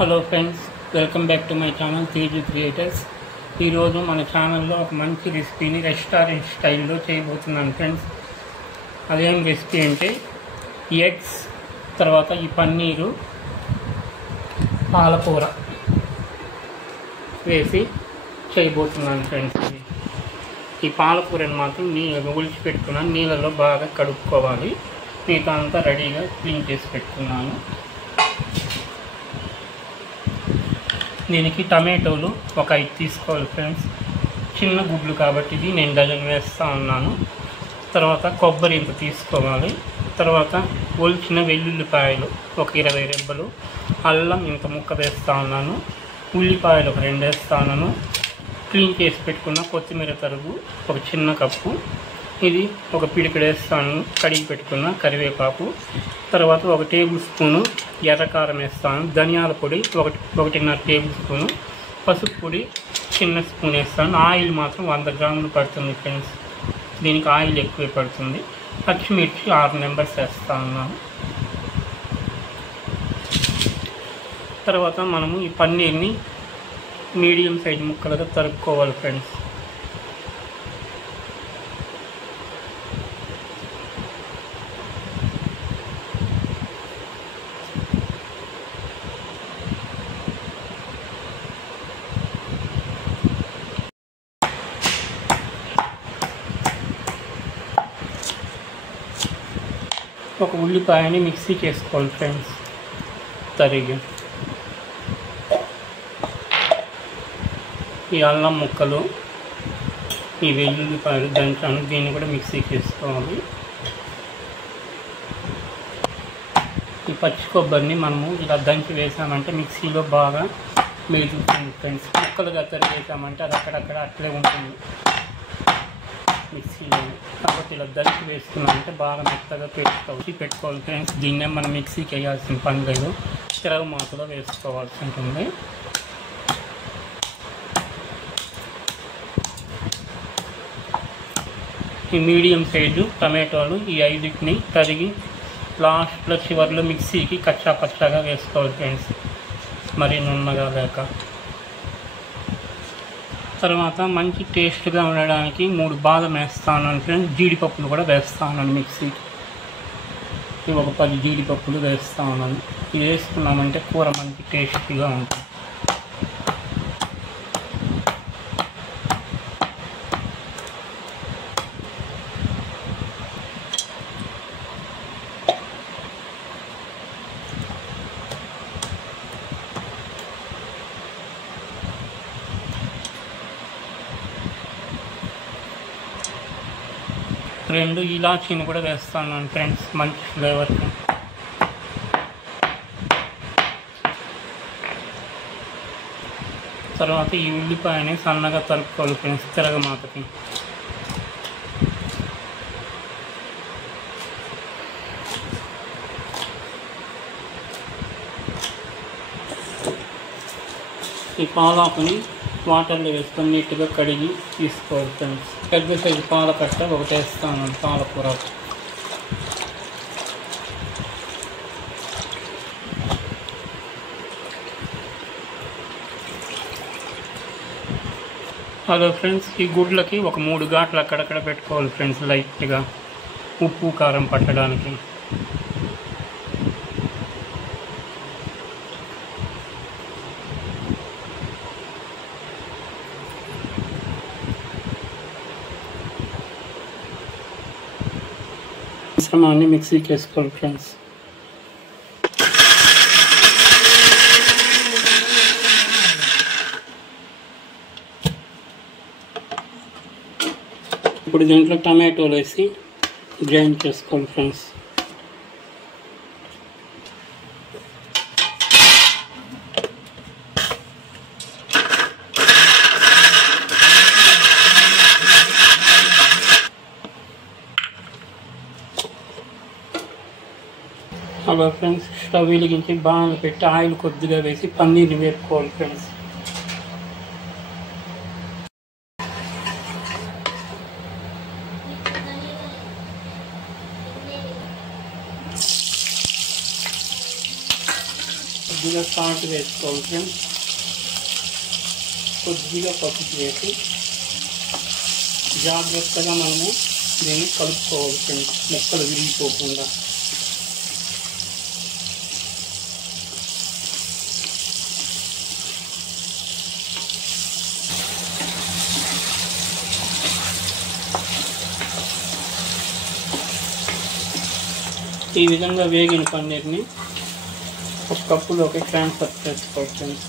Hello friends, welcome back to my channel Teju creators. ఈరోజు మన ఛానల్లో ఒక మంచి రెసిపీని రెస్టారెంట్ స్టైల్లో చేయబోతున్నాను ఫ్రెండ్స్. అదేం రెసిపీ అంటే ఎగ్స్, తర్వాత ఈ పన్నీరు, పాలకూర వేసి చేయబోతున్నాను ఫ్రెండ్స్. ఈ పాలకూరని మాత్రం ఒలిచి పెట్టుకున్నాను, నీళ్ళలో బాగా కడుక్కోవాలి. మిగతా అంతా రెడీగా క్లీన్ చేసి పెట్టుకున్నాను. దీనికి టమాటోలు ఒక 5 తీసుకోవాలి ఫ్రెండ్స్. చిన్న గుడ్లు కాబట్టి ఇది నేను డజన్ వేస్తూ ఉన్నాను. తర్వాత కొబ్బరి ఇంత తీసుకోవాలి. తర్వాత ఒలిచిన వెల్లుల్లిపాయలు ఒక 20 రెబ్బలు, అల్లం ఇంత ముక్క వేస్తూ ఉన్నాను, ఉల్లిపాయలు ఒక 2 వేస్తూ ఉన్నాను, క్లీన్ చేసి పెట్టుకున్న కొత్తిమీర తరుగు ఒక చిన్న కప్పు, ఇది ఒక పిడికెడు వేస్తాను, కడిగి పెట్టుకున్న కరివేపాకు, తర్వాత 1 టేబుల్ స్పూను ఎర్రకారం వేస్తాను, ధనియాల పొడి 1.5 టేబుల్ స్పూను, పసుపు పొడి చిన్న స్పూన్ వేస్తాను. ఆయిల్ మాత్రం 100 గ్రాములు పడుతుంది ఫ్రెండ్స్, దీనికి ఆయిల్ ఎక్కువ పడుతుంది. పచ్చిమిర్చి 6 మెంబర్స్ వేస్తా ఉన్నాను. తర్వాత మనము ఈ పన్నీర్ని మీడియం సైజ్ ముక్కలుగా తరుక్కోవాలి ఫ్రెండ్స్. ఒక ఉల్లిపాయని మిక్సీ చేసుకోవాలి ఫ్రెండ్స్ తరిగి. ఈ అల్లం ముక్కలు, ఈ వెల్లుల్లిపాయలు దంచాను, దీన్ని కూడా మిక్సీ చేసుకోవాలి. ఈ పచ్చి కొబ్బరిని మనము ఇలా దంచి వేసామంటే మిక్సీలో బాగా మెదులుతుంది ఫ్రెండ్స్. ముక్కలుగా తరిగి వేసామంటే అది అక్కడక్కడ అట్లే ఉంటుంది మిక్సీలో, కాబట్టి ఇలా దంచి వేసుకున్నామంటే బాగా మెత్తగా పెట్టుకోవాలి ఫ్రెండ్స్. దీన్నే మనం మిక్సీకి వేయాల్సిన పని లేదు, తిరగ మాతలో వేసుకోవాల్సి ఉంటుంది. ఈ మీడియం సైజు టమాటోలు ఈ 5ని తరిగి లాస్ట్లో చివరిలో మిక్సీకి కచ్చా పచ్చాగా వేసుకోవాలి ఫ్రెండ్స్, మరి నున్నగా లేక. తర్వాత మంచి టేస్ట్గా ఉండడానికి 3 బాదం వేస్తాను ఫ్రెండ్స్, జీడిపప్పులు కూడా వేస్తాను మిక్సీకి. ఇవి ఒక 10 జీడిపప్పులు వేస్తా ఉన్నాను. ఇది వేసుకున్నామంటే కూర మంచి టేస్టీగా ఉంటుంది. రెండు ఇలాచీని కూడా వేస్తాను ఫ్రెండ్స్, మంచి ఫ్లేవర్. తర్వాత ఈ ఉల్లిపాయని సన్నగా తరుక్కోవాలి ఫ్రెండ్స్ తిరగమాతకి. ఈ పాలాకుని వాటర్లో వేసుకొని నీట్గా కడిగి తీసుకోవాలి ఫ్రెండ్స్. పెద్ద సైజు పాలకట్ట ఒకటి వేస్తాను పాలకూర. హలో ఫ్రెండ్స్, ఈ గుడ్లకి ఒక 3 ఘాట్లు అక్కడక్కడ పెట్టుకోవాలి ఫ్రెండ్స్, లైట్గా ఉప్పు కారం పట్టడానికి. మిశ్రమాన్ని మిక్సీకి వేసుకోవాలి ఫ్రెండ్స్. ఇప్పుడు దీంట్లో టమాటోలు వేసి గ్రైండ్ చేసుకోవాలి ఫ్రెండ్స్. హలో ఫ్రెండ్స్, స్టవ్ వెలిగించి బాణలు పెట్టి ఆయిల్ కొద్దిగా వేసి పన్నీర్ని వేపుకోవాలి ఫ్రెండ్స్. కొద్దిగా సాల్ట్ వేసుకోవాలి ఫ్రెండ్స్. కొద్దిగా పసుపు వేసి జాగ్రత్తగా మనము దీన్ని కలుపుకోవాలి ఫ్రెండ్స్, ముక్కలు విరిగిపోకుండా. ఈ విధంగా వేగిన పన్నీర్ని ఒక కప్పులోకి ట్రాన్స్ఫర్ చేసుకోవాలి ఫ్రెండ్స్.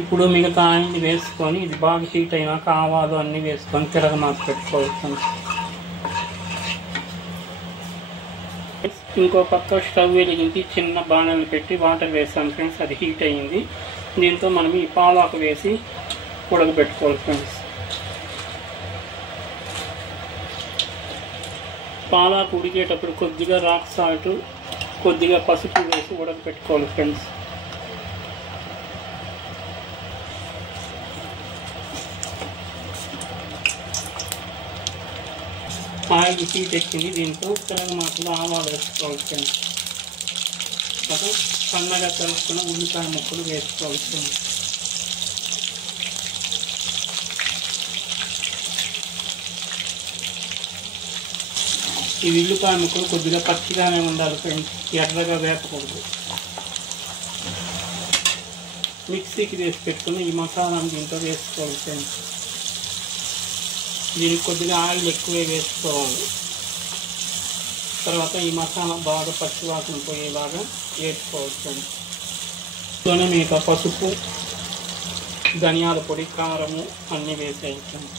ఇప్పుడు మిగతా అన్ని వేసుకొని ఇది బాగా హీట్ అయినాక ఆవాలు అన్నీ వేసుకొని తిరగమాత పెట్టుకోవచ్చు. ఇంకో పక్క స్టవ్ వెలిగించి చిన్న బాణలు పెట్టి వాటర్ వేసాం ఫ్రెండ్స్. అది హీట్ అయ్యింది. దీంతో మనం ఈ పాలాకు వేసి ఉడకబెట్టుకోవాలి ఫ్రెండ్స్. పాలాకు ఉడికేటప్పుడు కొద్దిగా రాక్ సాల్ట్, కొద్దిగా పసుపు వేసి ఉడకబెట్టుకోవాలి ఫ్రెండ్స్. ఆయిల్ హీట్ ఎక్కింది. దీంతో తిరగమాతలో ఆవాలు వేసుకోవాలి ఫ్రెండ్స్. సన్నగా కలుపుకున్న ఉల్లిపాయ ముక్కలు వేసుకోవాలి ఫ్రెండ్స్. ఈ ఉల్లిపాయ ముక్కలు కొద్దిగా పచ్చిగానే ఉండాలి ఫ్రెండ్స్, ఎర్రగా వేపకూడదు. మిక్సీకి వేసి పెట్టుకుని ఈ మసాలాను దీంట్లో వేసుకోవాలి ఫ్రెండ్స్. దీనికి కొద్దిగా ఆయిల్ ఎక్కువే వేసుకోవాలి. తర్వాత ఈ మసాలా బాగా పచ్చివాసన పోయేలాగా వేసుకోవాలి ఫ్రెండ్స్. ఇందులోనే మీకు పసుపు, ధనియాల పొడి, కారము అన్నీ వేసేయాలి ఫ్రెండ్స్.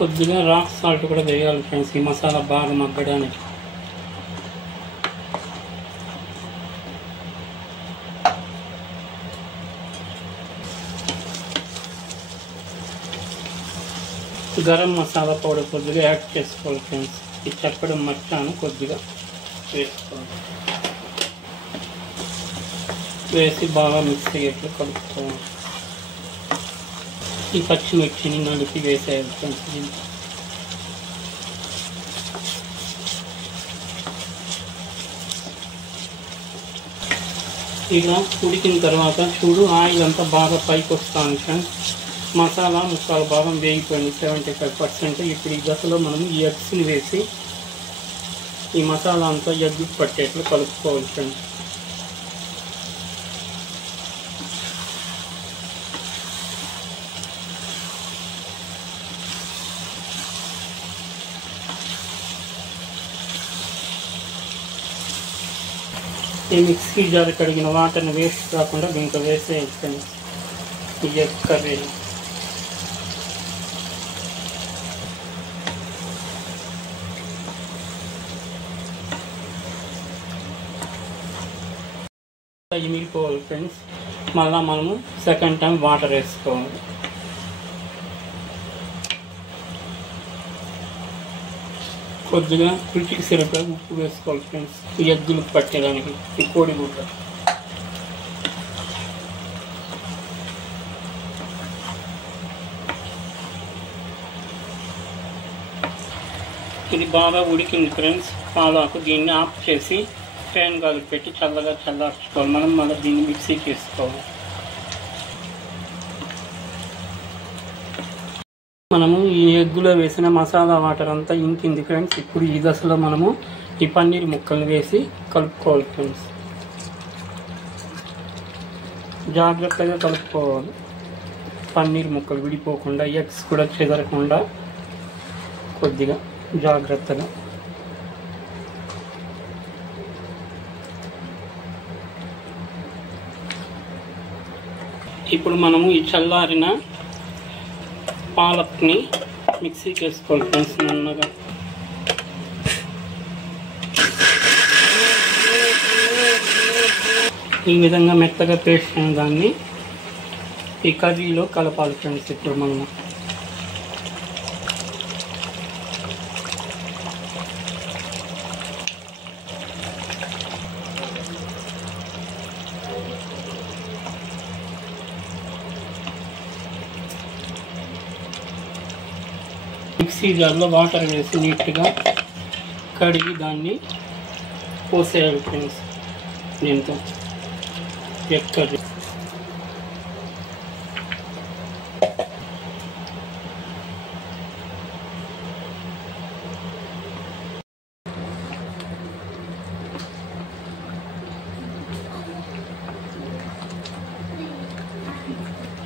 కొద్దిగా రాక్ సాల్ట్ కూడా వేయాలి ఫ్రెండ్స్, ఈ మసాలా బాగా మగ్గడానికి. గరం మసాలా పౌడర్ కొద్దిగా యాడ్ చేసుకోవాలి ఫ్రెండ్స్. ఇది చెప్పడం మర్చాను, కొద్దిగా వేసుకోవాలి. వేసి బాగా మిక్స్ అయ్యేట్లు కలుపుకోవాలి. ఈ పచ్చిమిర్చిని నలిపి వేసేయాలి ఫ్రెండ్స్. ఇలా ఉడికిన తర్వాత చూడు ఆయిల్ అంతా బాగా పైకి వస్తాను ఫ్రెండ్స్. మసాలా ముక్కలు బాగా వేగిపోయింది 75%. ఇప్పుడు ఈ దశలో మనం ఈ ఎగ్స్ని వేసి ఈ మసాలా అంతా ఎగ్గు పట్టేట్లు కలుపుకోవాలి ఫ్రెండ్స్. ఈ మిక్సీ జార్ కడిగిన వాటర్ని వేస్ట్ కాకుండా దీంట్లో వేసేయాలి ఫ్రెండ్స్. ఈ ఎగ్ కర్రీ మిగిలిపోవాలి ఫ్రెండ్స్. మళ్ళీ మనము సెకండ్ టైం వాటర్ వేసుకోవాలి. కొద్దిగా రుచికి సరిపడా ఉప్పు వేసుకోవాలి ఫ్రెండ్స్, ఈ ఎగ్గులు పట్టేదానికి. ఈ కోడి గుడ్డ ఇది బాగా ఉడికింది ఫ్రెండ్స్. పాలాకు దీన్ని ఆఫ్ చేసి ఫ్యాన్ గాలికి పెట్టి చల్లగా చల్లార్చుకోవాలి. మనం మళ్ళీ దీన్ని మిక్సీ చేసుకోవాలి. మనము ఈ ఎగ్గులో వేసిన మసాలా వాటర్ అంతా ఇంకింది ఫ్రెండ్స్. ఇప్పుడు ఈ దశలో మనము ఈ పన్నీర్ ముక్కల్ని వేసి కలుపుకోవాలి ఫ్రెండ్స్. జాగ్రత్తగా కలుపుకోవాలి. పన్నీర్ ముక్కలు విడిపోకుండా, ఎగ్స్ కూడా చెదరకుండా కొద్దిగా జాగ్రత్తగా. ఇప్పుడు మనము ఈ చల్లారిన పాలక్ని మిక్సీకి వేసుకోవాలి ఫ్రెండ్స్ నున్నగా. ఈ విధంగా మెత్తగా పేస్ట్ అయిన దాన్ని ఈ కర్రీలో కలపాలి ఫ్రెండ్స్. ఇప్పుడు మనం మిక్సీ జార్లో వాటర్ వేసి నీట్గా కడిగి దాన్ని పోసేయాలి ఫ్రెండ్స్. దీంతో ఎక్కడి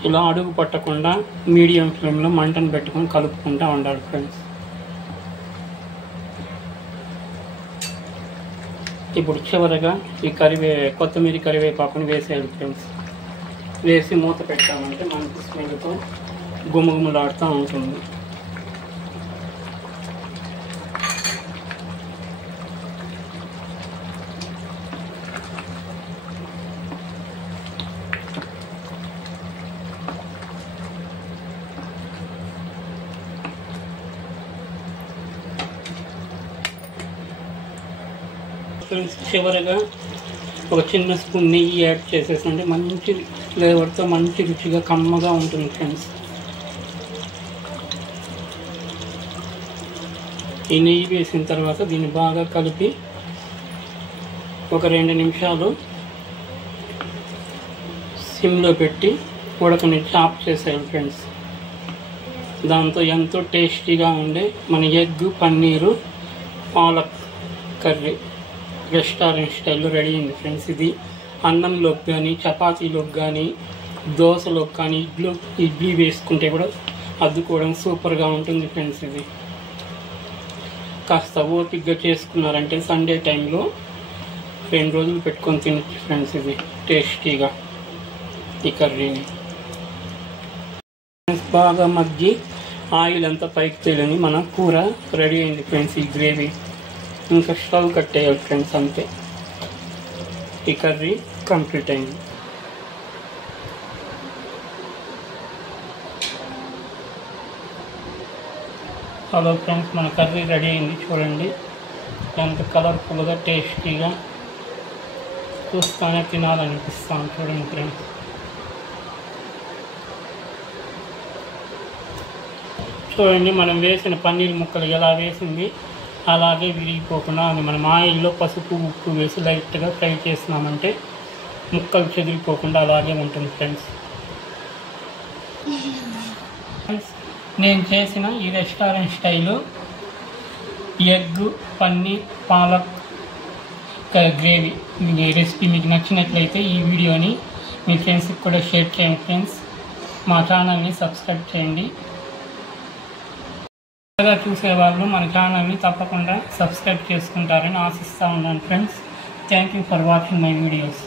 ఇలా అడుగు పట్టకుండా మీడియం ఫ్లేమ్లో మంటను పెట్టుకొని కలుపుకుంటూ ఉండాలి ఫ్రెండ్స్. ఇప్పుడు చివరగా ఈ కొత్తిమీర కరివేపాకుని వేసేయాలి ఫ్రెండ్స్. వేసి మూత పెట్టామంటే మనకి స్మెల్తో గుమగుమలాడుతూ ఉంటుంది. ఫ్రెండ్స్ చివరగా ఒక చిన్న స్పూన్ నెయ్యి యాడ్ చేసేసంటే మంచి ఫ్లేవర్తో మంచి రుచిగా కమ్మగా ఉంటుంది ఫ్రెండ్స్. ఈ నెయ్యి వేసిన తర్వాత దీన్ని బాగా కలిపి ఒక 2 నిమిషాలు సిమ్లో పెట్టి ఉడకనిచ్చి ఆఫ్ చేసేయాలి ఫ్రెండ్స్. దాంతో ఎంతో టేస్టీగా ఉండే మన egg paneer palak curry restaurant స్టైల్లో రెడీ అయింది ఫ్రెండ్స్. ఇది అన్నంలోకి కానీ చపాతీలోకి కానీ దోశలోకి కానీ ఇడ్లీ వేసుకుంటే కూడా అద్దుకోవడం సూపర్గా ఉంటుంది ఫ్రెండ్స్. ఇది కాస్త ఓపికగా చేసుకున్నారంటే సండే టైంలో 2 రోజులు పెట్టుకొని తినచ్చు ఫ్రెండ్స్. ఇది టేస్టీగా ఈ కర్రీని బాగా మగ్గి ఆయిల్ అంతా పైకి తేలని మన కూర రెడీ అయింది ఫ్రెండ్స్. ఈ గ్రేవీ ఇంకా స్టవ్ కట్టేయాలి ఫ్రెండ్స్. అంతే, ఈ కర్రీ కంప్లీట్ అయింది. హలో ఫ్రెండ్స్, మన కర్రీ రెడీ అయింది. చూడండి ఎంత కలర్ఫుల్గా టేస్టీగా చూస్తానే తినాలనిపిస్తాను. చూడండి ఫ్రెండ్స్, చూడండి మనం వేసిన పన్నీర్ ముక్కలు ఎలా వేసింది అలాగే విరిగిపోకుండా మనం ఆయిల్లో పసుపు ఉప్పు వేసి లైట్గా ఫ్రై చేసినామంటే ముక్కలు చెదిరిపోకుండా అలాగే ఉంటుంది ఫ్రెండ్స్. నేను చేసిన ఈ restaurant style egg paneer palak gravy recipe మీకు నచ్చినట్లయితే ఈ వీడియోని మీ ఫ్రెండ్స్కి కూడా షేర్ చేయండి ఫ్రెండ్స్. మా ఛానల్ని సబ్స్క్రైబ్ చేయండి. కొత్తగా చూసేవాళ్ళు మన ఛానల్ని తప్పకుండా సబ్స్క్రైబ్ చేసుకుంటారని ఆశిస్తూ ఉన్నాను friends. Thank you for watching my videos.